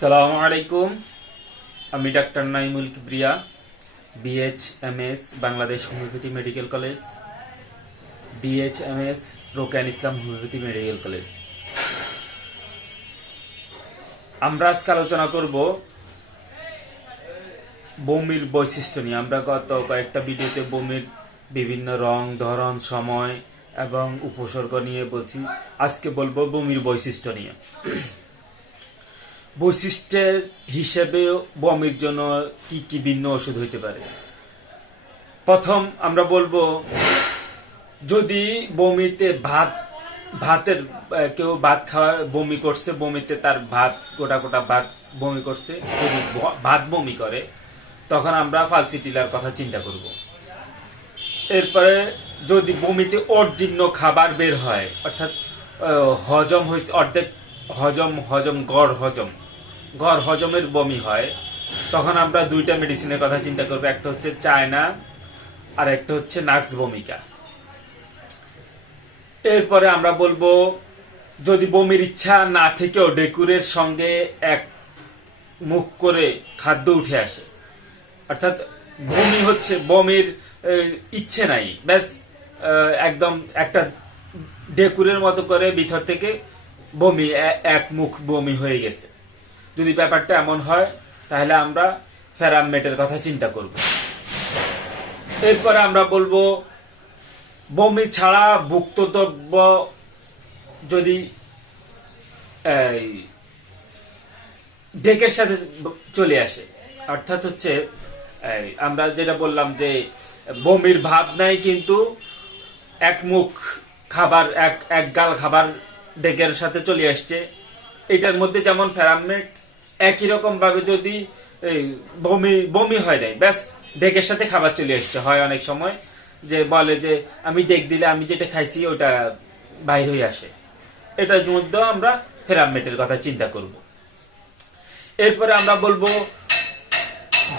সালামু আলাইকুম। আমি doctor Naimul Kibria B H M S Bangladesh homeopathy medical college B H M S Rokan Islam homeopathy medical college. আমরা আজকে আলোচনা করব বমির বৈশিষ্ট্য নিয়ে। আমরা গত কয়েকটা ভিডিওতে বমির বিভিন্ন রং, ধরন, সময় এবং উপসর্গ নিয়ে বলছি। আজকে বলব বমির বৈশিষ্ট্য নিয়ে। বৈশিষ্ট্যের হিসেবে বমির জন্য কি কি ভিন্ন ওষুধ হইতে পারে? প্রথম আমরা বলব, যদি বমিতে ভাত, ভাতের কেউ ভাত খাওয়া, বমি করছে, বমিতে তার ভাত, গোটা গোটা ভাত বমি করছে, যদি ভাত বমি করে, তখন আমরা ফালসিটিলার কথা চিন্তা করব। এরপরে যদি বমিতে অর্জীর্ণ খাবার বের হয়, অর্থাৎ হজম হয়েছে অর্ধেক হজম হজম, গড় হজম গড় হজমের বমি হয়, তখন আমরা দুইটা মেডিসিনের কথা চিন্তা করব। একটা হচ্ছে চায়না, আর একটা হচ্ছে নাক্স ভূমিকা এরপরে আমরা বলব, যদি বমির ইচ্ছা না থেকেও ডেকুরের সঙ্গে এক মুখ করে খাদ্য উঠে আসে, অর্থাৎ বমি হচ্ছে, বমির ইচ্ছে নাই। ব্যাস একদম একটা ডেকুরের মতো করে ভিতর থেকে বমি এক মুখ বমি হয়ে গেছে। যদি ব্যাপারটা এমন হয়, তাহলে আমরা ফেরামেটের কথা চিন্তা করব। এরপরে আমরা বলব, বমি ছাড়া ভুক্তদ্রব্য যদি ডেকের সাথে চলে আসে। অর্থাৎ হচ্ছে আমরা যেটা বললাম যে, বমির ভাব নাই কিন্তু এক মুখ খাবার, এক এক গাল খাবার ডেকের সাথে চলে আসছে। এটার মধ্যে যেমন ফেরামেট একই রকম ভাবে যদি বমি বমি হয় নাই, ব্যাস ডেকের সাথে খাবার চলে আসছে। হয় অনেক সময় যে বলে যে, আমি ডেক দিলে আমি যেটা খাইছি ওটা বাইর হয়ে আসে। এটার মধ্যেও আমরা ফেরামেটের কথা চিন্তা করব। এরপরে আমরা বলব,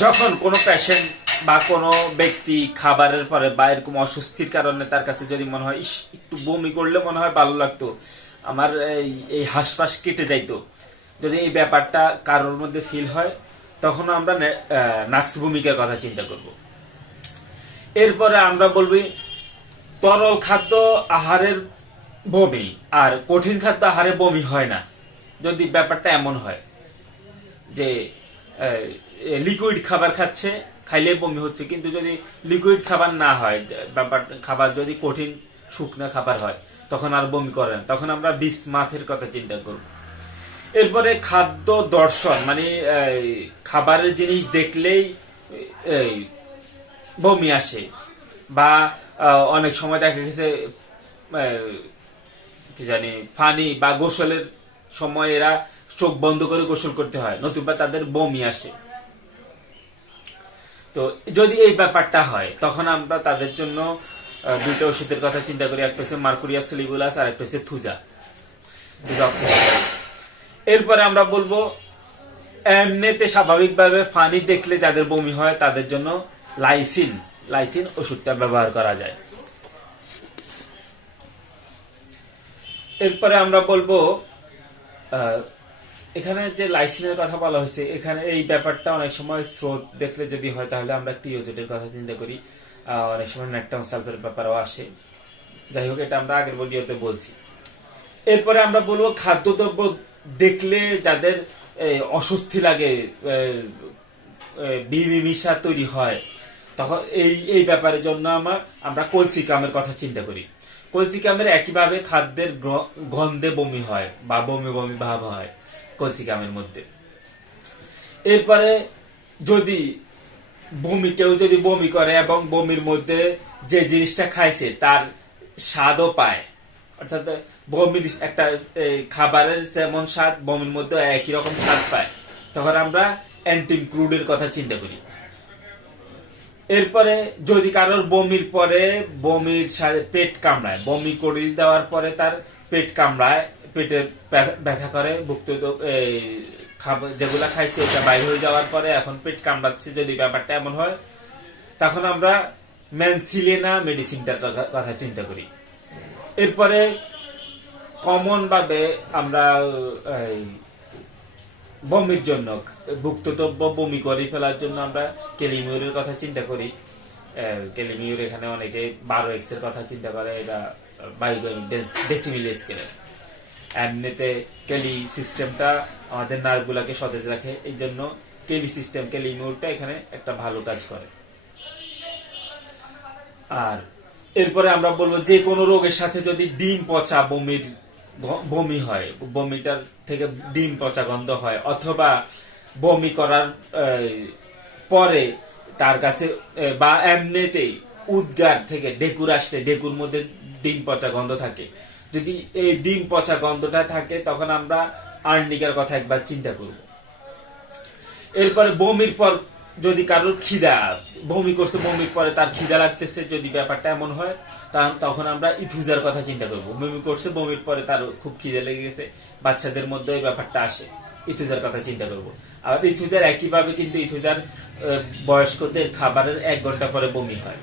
যখন কোনো পেশেন্ট বা কোনো ব্যক্তি খাবারের পরে বা এরকম অস্বস্তির কারণে তার কাছে যদি মনে হয় একটু বমি করলে মনে হয় ভালো লাগতো, আমার এই হাসপাস কেটে যাইতো। যদি এই ব্যাপারটা কারোর মধ্যে ফিল হয় তখন আমরা নাক্স ভূমিকার কথা চিন্তা করব। এরপরে আমরা বলবি তরল খাদ্য আহারের বমি, আর কঠিন খাদ্য আহারে বমি হয় না, যদি ব্যাপারটা এমন হয় যে লিকুইড খাবার খাচ্ছে, খাইলে বমি হচ্ছে, কিন্তু যদি লিকুইড খাবার না হয় ব্যাপার, খাবার যদি কঠিন, শুকনো খাবার হয়, তখন আর বমি করে না। তখন আমরা বিষ মাথের কথা চিন্তা করব। এরপরে খাদ্য দর্শন মানে খাবারের জিনিস দেখলেই বমি আসে। বা অনেক সময় দেখা গেছে কি জানি পানি বা গোসলের সময় এরা চোখ বন্ধ করে গোসল করতে হয়, নতুবা তাদের বমি আসে। তো যদি এই ব্যাপারটা হয়, তখন আমরা তাদের জন্য দুইটা ওষুধের কথা চিন্তা করি একটা হচ্ছে মার্কুরিয়া সলিবুলাস আর একটা হচ্ছে থুজা। Thuja oxidise. এরপরে আমরা বলব, এমনিতে স্বাভাবিকভাবে পানি দেখলে যাদের বমি হয় তাদের জন্য লাইসিন লাইসিন ওষুধটা ব্যবহার করা যায়। এরপরে আমরা বলব এখানে যে লাইসিনের কথা বলা হয়েছে, এখানে এই ব্যাপারটা অনেক সময় স্রোত দেখলে যদি হয় তাহলে আমরা টিওজেটের কথা চিন্তা করি। অনেক সময় ন্যাকটাম সালফের ব্যাপারও আসে। যাই হোক, এটা আমরা আগের ভিডিওতে বলছি। এরপরে আমরা বলব খাদ্যদ্রব্য দেখলে যাদের অস্বস্তি লাগে বিমিশা তৈরি হয়, তখন এই এই ব্যাপারের জন্য আমার, আমরা কলসিকামের কথা চিন্তা করি। কলসিকামের একইভাবে খাদ্যের গন্ধে বমি হয় বা বমি বমি ভাব হয় কলসিকামের মধ্যে। এরপরে যদি বমি, কেউ যদি বমি করে এবং বমির মধ্যে যে জিনিসটা খাইছে, তার স্বাদও পায়, অর্থাৎ বমির একটা খাবারের যেমন স্বাদ বমির মধ্যে একই রকম স্বাদ পায়। তখন আমরা অ্যান্টিম ক্রুডের কথা চিন্তা করি। এরপরে যদি কারোর বমির পরে, বমির পেট কামড়ায়, বমি করে দেওয়ার পরে তার পেট কামড়ায় পেটে ব্যথা- করে ভুক্ত খাবার যেগুলা খাইছে, এটা বাইরে হয়ে যাওয়ার পরে এখন পেট কামড়াচ্ছে, যদি ব্যাপারটা এমন হয়, তখন আমরা ম্যানসিলেনা মেডিসিনটার কথা চিন্তা করি। এরপরে কমন ভাবে আমরা, এই, বমির জন্য ভুক্তদ্রব্য বমি করে ফেলার জন্য আমরা কেলিমিউরের কথা চিন্তা করি। কেলিমিউর এখানে অনেকে বারো এক্সের কথা চিন্তা করে, এটা বায়ুগমিক ডেসিমিল স্কেলে। এমনিতে কেলি সিস্টেমটা আমাদের নার্ভগুলাকে সতেজ রাখে, এই জন্য কেলি সিস্টেম, কেলিমিউরটা এখানে একটা ভালো কাজ করে। আর এরপরে আমরা বলব যে কোনো রোগের সাথে যদি ডিম পচা বমির বমি হয়, বমিটার থেকে ডিম পচা গন্ধ হয়, অথবা বমি করার পরে তার কাছে বা এমনিতেই উদ্গার থেকে ডেকুর আসলে ডেকুর মধ্যে ডিম পচা গন্ধ থাকে। যদি এই ডিম পচা গন্ধটা থাকে, তখন আমরা আর্নিকার কথা একবার চিন্তা করব। এরপরে বমির পর যদি কারোর খিদা, বমি করছে, বমির পরে তার খিদা লাগতেছে, যদি ব্যাপারটা এমন হয় তখন আমরা ইথুজার কথা চিন্তা করব। বমি করছে, বমির পরে তার খুব খিদে লেগে গেছে, বাচ্চাদের মধ্যে এই ব্যাপারটা আসে ইথুজার কথা চিন্তা করব। আবার ইথুজার একইভাবে কিন্তু ইথুজার বয়স্কদের খাবারের এক ঘণ্টা পরে বমি হয়।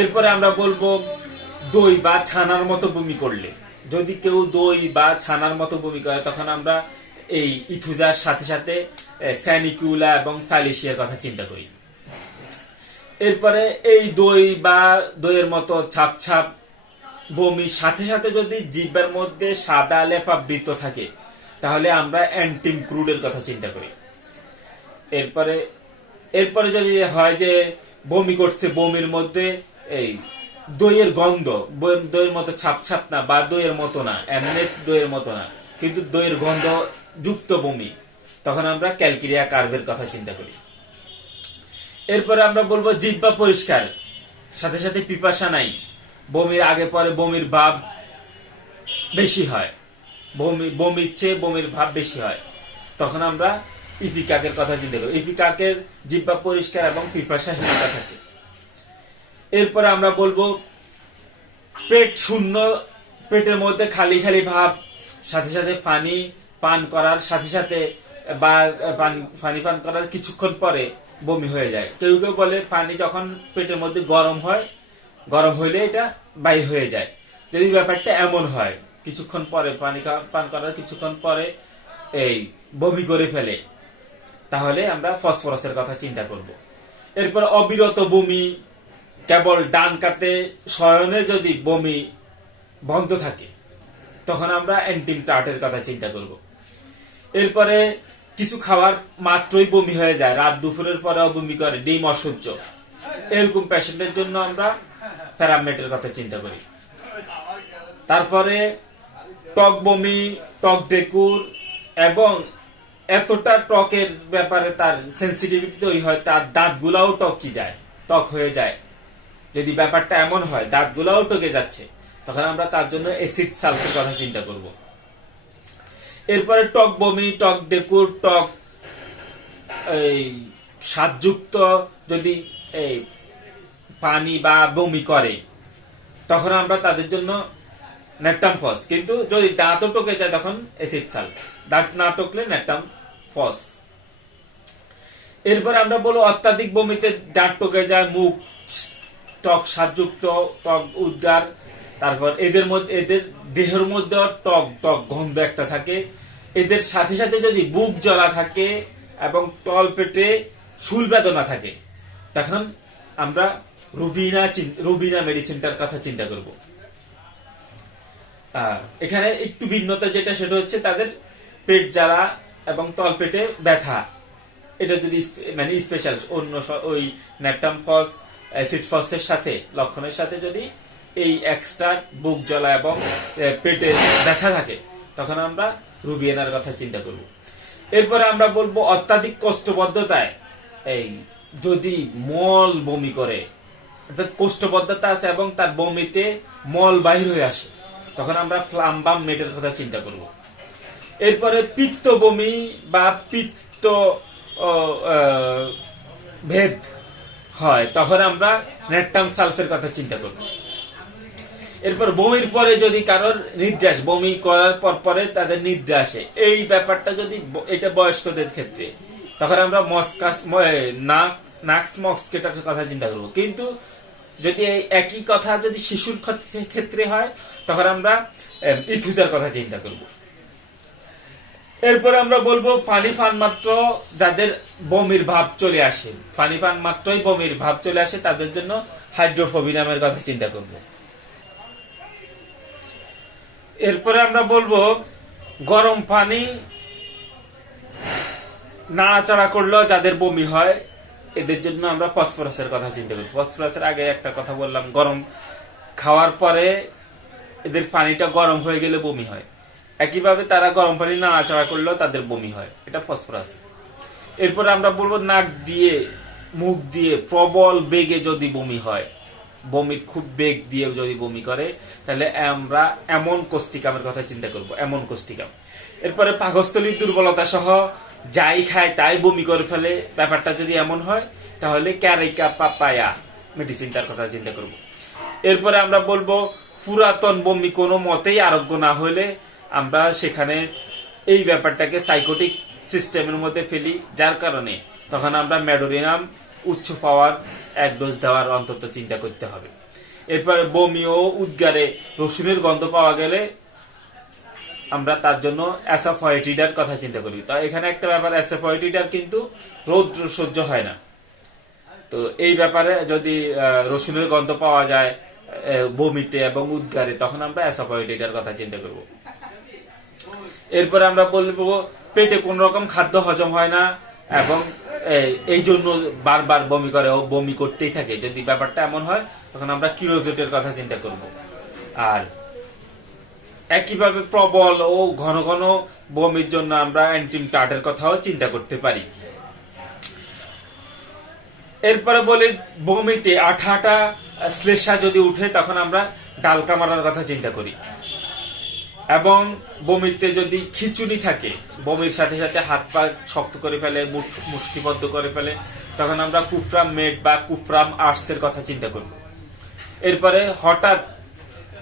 এরপরে আমরা বলব, দই বা ছানার মতো বমি করলে। যদি কেউ দই বা ছানার মতো বমি করে, তখন আমরা এই ইথুজার সাথে সাথে স্যানিকুলা এবং সালিশিয়ার কথা চিন্তা করি। এরপরে এই দই বা দইয়ের মতো ছাপ ছাপ বমির সাথে সাথে যদি জিব্বার মধ্যে সাদা লেপা বৃত্ত থাকে, তাহলে আমরা অ্যান্টিম ক্রুডের কথা চিন্তা করি। এরপরে এরপরে যদি হয় যে বমি করছে, বমির মধ্যে এই দইয়ের গন্ধ দইয়ের মতো ছাপ ছাপ না বা দইয়ের মতো না, এমনি দইয়ের মতো না, কিন্তু দইয়ের গন্ধ যুক্ত বমি, তখন আমরা ক্যালকিরিয়া কার্ভের কথা চিন্তা করি। এরপরে আমরা বলব জিব্বা পরিষ্কার। সাথে সাথে পিপাসা নাই। বমির আগে পরে বমির ভাব বেশি হয়। বমি, বমির চেয়ে বমির ভাব বেশি হয়। তখন আমরা ইপিকাকের কথা চিন্তা করি। ইপিকাকের জিব্বা পরিষ্কার এবং পিপাসাহীনতা থাকে। এরপরে আমরা বলব পেট শূন্য, পেটের মধ্যে খালি খালি ভাব, সাথে সাথে পানি পান করার, সাথে সাথে বা পান- পানি করার কিছুক্ষণ পরে বমি হয়ে যায়। কেউ কেউ বলে পানি যখন পেটের মধ্যে গরম হয়, গরম হইলে এটা বাইর হয়ে যায়। যদি ব্যাপারটা এমন হয়, কিছুক্ষণ পরে পানি পান করার কিছুক্ষণ পরে এই বমি করে ফেলে, তাহলে আমরা ফসফরাসের কথা চিন্তা করব। এরপর অবিরত বমি, কেবল ডান কাতে শয়নে যদি বমি বন্ধ থাকে, তখন আমরা অ্যান্টিম টার্টের কথা চিন্তা করব। এরপরে কিছু খাওয়ার মাত্রই বমি হয়ে যায়। রাত দুপুরের পরেও বমি করে, ডিম অসহ্য। এরকম পেশেন্টের জন্য আমরা প্যারামেটের কথা চিন্তা করি। তারপরে টক বমি, টক ডেকুর এবং এতটা টকের ব্যাপারে তার সেন্সিটিভিটি তৈরি হয়, তার দাঁতগুলাও টকি যায়, টক হয়ে যায়। যদি ব্যাপারটা এমন হয়, দাঁতগুলাও টকে যাচ্ছে, তখন আমরা তার জন্য অ্যাসিড সালফের কথা চিন্তা করব। এরপরে টক বমি, টক ডেকুর, টক এই স্বাদযুক্ত যদি এই পানি বা বমি করে, তখন আমরা তাদের জন্য নেকটাম ফস কিন্তু যদি দাঁতও টকে যায়, তখন অ্যাসিড সাল দাঁত না টকলে নেকটাম ফস এরপর আমরা বলব অত্যাধিক বমিতে দাঁত টকে যায়, মুখ টক স্বাদযুক্ত, টক উদ্গার, তারপর এদের মধ্যে, এদের দেহের মধ্যে টক টক গন্ধ একটা থাকে। এদের সাথে সাথে যদি বুক জ্বলা থাকে এবং তল পেটে শুল বেদনা থাকে, তখন আমরা রুবিনা রুবিনা মেডিসিনটার কথা চিন্তা করব। এখানে একটু ভিন্নতা যেটা, সেটা হচ্ছে তাদের পেট জ্বালা এবং তলপেটে ব্যথা। এটা যদি মানে স্পেশাল অন্য ওই ন্যাটাম ফস অ্যাসিড ফসের সাথে, লক্ষণের সাথে যদি এই এক্সট্রা বুক জ্বলা এবং পেটে ব্যথা থাকে, তখন আমরা রুবিয়ানার কথা চিন্তা করব। এরপরে আমরা বলব অত্যাধিক কোষ্ঠবদ্ধতায়, এই যদি মল বমি করে, অর্থাৎ কোষ্ঠবদ্ধতা আছে এবং তার বমিতে মল বাহির হয়ে আসে, তখন আমরা ফ্লাম্বাম মেটের কথা চিন্তা করব। এরপরে পিত্ত বমি বা পিত্ত ভেদ হয়, তখন আমরা নেটটাম সালফের কথা চিন্তা করব। এরপর বমির পরে যদি কারোর নির্যাস বমি করার পর পরে তাদের নিদ্রা এই ব্যাপারটা যদি এটা বয়স্কদের ক্ষেত্রে, তখন আমরা মস্কাস নাক নাক্স মস্কেটার কথা চিন্তা করব। কিন্তু যদি একই কথা যদি শিশুর ক্ষেত্রে- হয়, তখন আমরা ইথুজার কথা চিন্তা করব। এরপরে আমরা বলব পানি পান মাত্র যাদের বমির ভাব চলে আসে। পানি পান মাত্রই বমির ভাব চলে আসে, তাদের জন্য হাইড্রোফোবি নামের কথা চিন্তা করব। এরপরে আমরা বলব, গরম পানি নাড়াচাড়া করলেও যাদের বমি হয়, এদের জন্য আমরা ফসফরাসের কথা চিন্তা করি। ফসফরাসের আগে একটা কথা বললাম, গরম খাওয়ার পরে এদের পানিটা গরম হয়ে গেলে বমি হয়। একইভাবে তারা গরম পানি নাড়াচাড়া করলেও তাদের বমি হয়। এটা ফসফরাস। এরপরে আমরা বলব, নাক দিয়ে, মুখ দিয়ে প্রবল বেগে যদি বমি হয় বমির খুব বেগ দিয়ে যদি বমি করে, তাহলে আমরা এমন কোষ্টিকামের কথা চিন্তা করব, এমন কোষ্টিকাম। এরপরে পাকস্থলীর দুর্বলতা সহ যাই খায় তাই বমি করে ফেলে, ব্যাপারটা যদি এমন হয়, তাহলে ক্যারেকা পাপায়া মেডিসিনটার কথা চিন্তা করব। এরপরে আমরা বলব, পুরাতন বমি কোনো মতেই আরোগ্য না হলে আমরা সেখানে এই ব্যাপারটাকে সাইকোটিক সিস্টেমের মধ্যে ফেলি, যার কারণে তখন আমরা ম্যাডোরিনাম উচ্চ পাওয়ার এক ডোজ দেওয়ার অন্তত চিন্তা করতে হবে। এরপরে বমি ও উদ্গারে রসুনের গন্ধ পাওয়া গেলে আমরা তার জন্য অ্যাসাফয়েটিডার কথা চিন্তা করি। তা এখানে একটা ব্যাপার অ্যাসাফয়েটিডার কিন্তু রৌদ্র সহ্য হয় না। তো এই ব্যাপারে যদি রসুনের গন্ধ পাওয়া যায় বমিতে এবং উদ্গারে, তখন আমরা অ্যাসাফয়েটিডার কথা চিন্তা করব। এরপরে আমরা বলব, পেটে কোন রকম খাদ্য হজম হয় না এবং এই- জন্য বারবার বমি করে ও বমি করতেই থাকে। যদি ব্যাপারটা এমন হয়, তখন আমরা কিরোজেটের কথা চিন্তা করব। আর একইভাবে প্রবল ও ঘন ঘন বমির জন্য আমরা অ্যান্টিম টার্টের কথাও চিন্তা করতে পারি। এরপরে বলি, বমিতে আঠা আঠা শ্লেষা যদি উঠে, তখন আমরা ডালকা মারার কথা চিন্তা করি। এবং বমিতে যদি খিচুড়ি থাকে, বমির সাথে সাথে হাত পা শক্ত করে ফেলে মুষ্টিবদ্ধ করে ফেলে, তখন আমরা কুপ্রাম মেড বা কুপ্রাম আর্টসের কথা চিন্তা করব। এরপরে হঠাৎ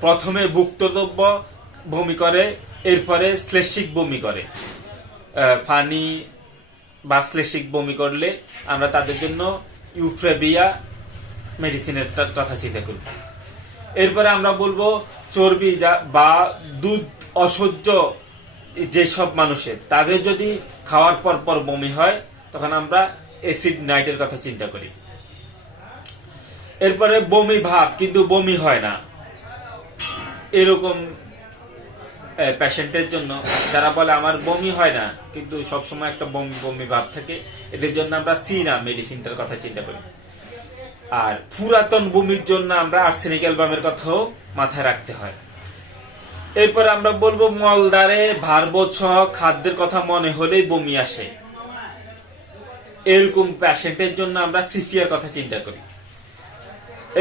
প্রথমে ভুক্তদ্রব্য বমি করে, এরপরে শ্লেষিক বমি করে। পানি বা শ্লেষিক বমি করলে আমরা তাদের জন্য ইউফ্রেবিয়া মেডিসিনের কথা চিন্তা করব। এরপরে আমরা বলব চর্বি বা দুধ অসহ্য যেসব মানুষের, তাদের যদি খাওয়ার পর পর বমি হয়, তখন আমরা অ্যাসিড নাইটের কথা চিন্তা করি। এরপরে বমি ভাব, কিন্তু বমি হয় না। এরকম পেশেন্টের জন্য যারা বলে আমার বমি হয় না, কিন্তু সবসময় একটা বমি বমি ভাব থাকে, এদের জন্য আমরা সিনা মেডিসিনটার কথা চিন্তা করি। আর পুরাতন বমির জন্য আমরা আর্সেনিক অ্যালবামের কথাও মাথায় রাখতে হয়। এরপর আমরা বলব মলদারে ভারবোধ সহ খাদ্যের কথা মনে হলেই বমি আসে। এরকম প্যাশেন্টের জন্য আমরা সিফিয়ার কথা চিন্তা করি।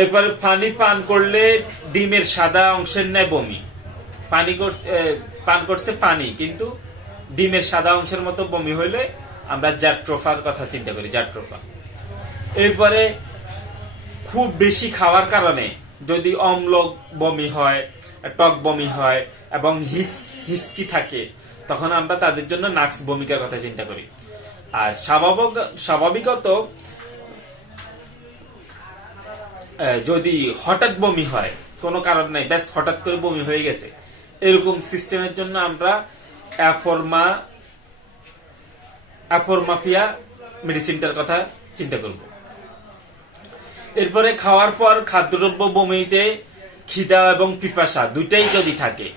এরপরে পানি পান করলে ডিমের সাদা অংশের ন্যায় বমি। পানি পান করছে পানি, কিন্তু ডিমের সাদা অংশের মতো বমি হইলে আমরা জাট্রোফার কথা চিন্তা করি, জাট্রোফা। এরপরে খুব বেশি খাওয়ার কারণে যদি অম্ল বমি হয়, টক বমি হয় এবং হিসকি থাকে, তখন আমরা তাদের জন্য নাক্স ভূমিকার কথা চিন্তা করি। আর স্বাভাবিক, স্বাভাবিকত যদি হঠাৎ বমি হয়, কোনো কারণ নাই, ব্যাস হঠাৎ করে বমি হয়ে গেছে, এরকম সিস্টেমের জন্য আমরা অ্যাফরমা, অ্যাফরমাফিয়া মেডিসিনটার কথা চিন্তা করব। এরপরে খাওয়ার পর খাদ্যদ্রব্য বমিতে, খিদা এবং পিপাসা দুইটাই যদি থাকে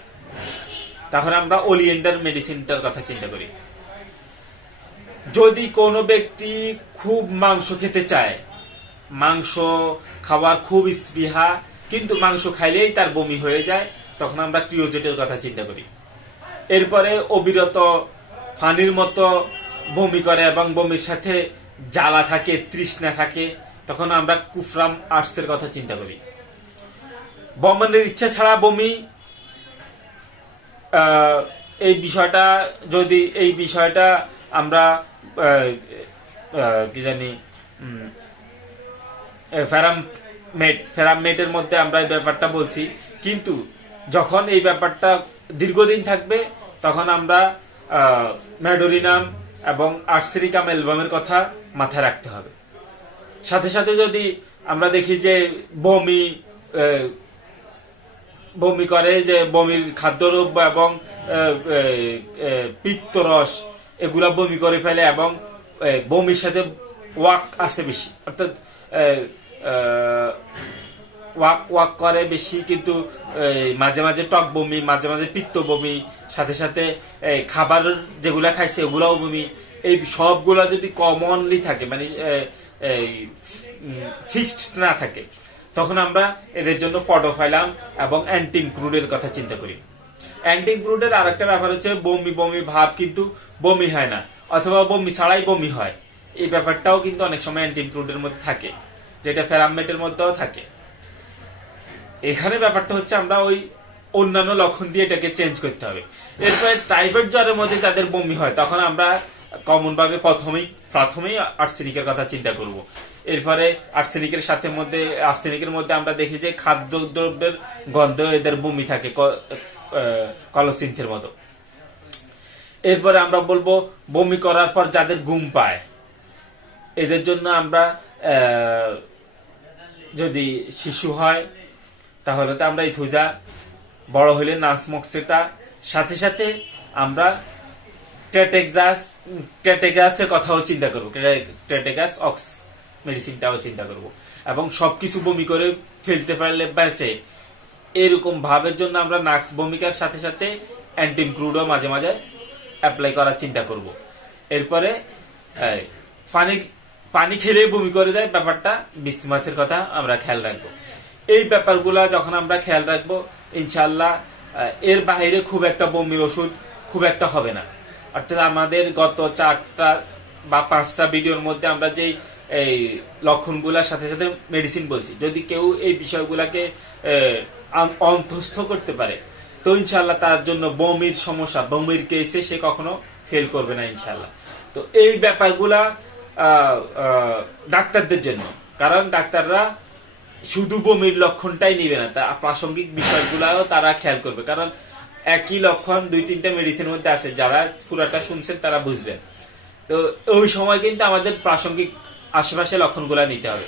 তখন আমরা ওলিয়েন্ডার মেডিসিনটার কথা চিন্তা করি। যদি কোনো ব্যক্তি খুব মাংস খেতে চায়, মাংস খাওয়ার খুব স্পৃহা, কিন্তু মাংস খাইলেই তার বমি হয়ে যায়, তখন আমরা ক্রিওজেটের কথা চিন্তা করি। এরপরে অবিরত ফানির মতো বমি করে এবং বমির সাথে জ্বালা থাকে, তৃষ্ণা থাকে তখন আমরা কুফরাম আর্টসের কথা চিন্তা করি। বমনের ইচ্ছা ছাড়া বমি এই বিষয়টা যদি এই বিষয়টা আমরা কি জানি উম, ফেরামমেট ফেরামমেটের মধ্যে আমরা এই ব্যাপারটা বলছি। কিন্তু যখন এই ব্যাপারটা দীর্ঘদিন থাকবে তখন আমরা ম্যাডোরিনাম এবং আর্সেরিকাম অ্যালবামের কথা মাথায় রাখতে হবে। সাথে সাথে যদি আমরা দেখি যে বমি বমি করে যে বমির খাদ্যরূপ এবং পিত্তরস, এগুলা বমি করে ফেলে এবং বমির সাথে ওয়াক আসে বেশি। অর্থাৎ ওয়াক ওয়াক করে বেশি কিন্তু মাঝে মাঝে টক বমি, মাঝে মাঝে পিত্ত বমি, সাথে সাথে খাবার যেগুলা খাইছে ওগুলাও বমি। এই সবগুলা যদি কমনলি থাকে মানে ফিক্সড না থাকে, তখন আমরা এদের জন্য পডোফাইলাম এবং অ্যান্টিনক্রুডের কথা চিন্তা করি। অ্যান্টিনক্রুডের আর একটা ব্যাপার হচ্ছে, বমি বমি ভাব কিন্তু বমি হয় না, অথবা বমি ছাড়াই বমি হয়। এই ব্যাপারটাও কিন্তু অনেক সময় অ্যান্টিনক্রুডের মধ্যে থাকে, যেটা ফেরামেটের মধ্যেও থাকে। এখানে ব্যাপারটা হচ্ছে, আমরা ওই অন্যান্য লক্ষণ দিয়ে এটাকে চেঞ্জ করতে হবে। এরপরে টাইফয়েড জ্বরের মধ্যে যাদের বমি হয়, তখন আমরা কমন ভাবে প্রথমেই প্রথমেই আর্সেনিকের কথা চিন্তা করব। এরপরে আর্সেনিকের সাথে মধ্যে আর্সেনিকের মধ্যে আমরা দেখি যে খাদ্য দ্রব্যের গন্ধ এদের বমি থাকে কলসিন্থের মতো। এরপরে আমরা বলব বমি করার পর যাদের ঘুম পায়, এদের জন্য আমরা যদি শিশু হয়, তাহলে তো আমরা এই ইথুজা বড় হলে নাসমক্সেটা সাথে সাথে আমরা টেটেক্সাস টেটেগাসের কথাও চিন্তা করব টেটেগাস অক্স মেডিসিনটাও চিন্তা করব। এবং সবকিছু বমি করে ফেলতে পারলে বেঁচে এরকম ভাবের জন্য আমরা নাক্স ভূমিকার সাথে সাথে অ্যান্টিমক্রুডও মাঝে মাঝে অ্যাপ্লাই করার চিন্তা করব। এরপরে পানি পানি খেলে বমি করে দেয়, ব্যাপারটা বিসমাথের কথা আমরা খেয়াল রাখব। এই ব্যাপারগুলা যখন আমরা খেয়াল রাখব ইনশাল্লাহ এর বাইরে খুব একটা বমির ওষুধ খুব একটা হবে না। অর্থাৎ আমাদের গত চারটা বা পাঁচটা ভিডিওর মধ্যে আমরা যেই, এই লক্ষণগুলোর সাথে সাথে মেডিসিন বলছি। যদি কেউ এই বিষয়গুলাকে অন্তস্থ করতে পারে, তো ইনশাল্লাহ তার জন্য বমির সমস্যা, বমির কেসে সে কখনো ফেল করবে না ইনশাল্লাহ তো এই ব্যাপারগুলা ডাক্তারদের জন্য। কারণ ডাক্তাররা শুধু বমির লক্ষণটাই নিবে না, তা প্রাসঙ্গিক বিষয়গুলাও তারা খেয়াল করবে। কারণ একই লক্ষণ দুই তিনটা মেডিসিনের মধ্যে আছে। যারা পুরাটা শুনছেন তারা বুঝবেন। তো ওই সময় কিন্তু আমাদের প্রাসঙ্গিক আশেপাশে লক্ষণগুলা নিতে হবে।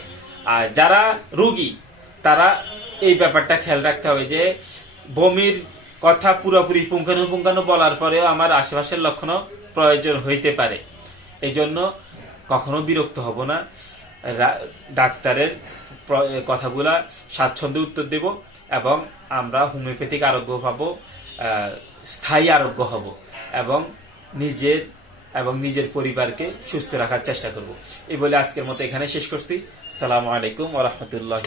আর যারা রোগী, তারা এই ব্যাপারটা খেয়াল রাখতে হবে যে, বমির কথা পুরোপুরি পুঙ্খানুপুঙ্খানু বলার পরেও আমার আশেপাশের লক্ষণও প্রয়োজন হইতে পারে। এই জন্য কখনো বিরক্ত হব না। ডাক্তারের কথাগুলা স্বাচ্ছন্দ্যে উত্তর দেব এবং আমরা হোমিওপ্যাথিক আরোগ্য পাবো। স্থায়ী আরোগ্য হব এবং নিজের এবং নিজের পরিবারকে সুস্থ রাখার চেষ্টা করব। এই বলে আজকের মতো এখানে শেষ করছি। সালামু আলাইকুম ওরহমতুল্লাহ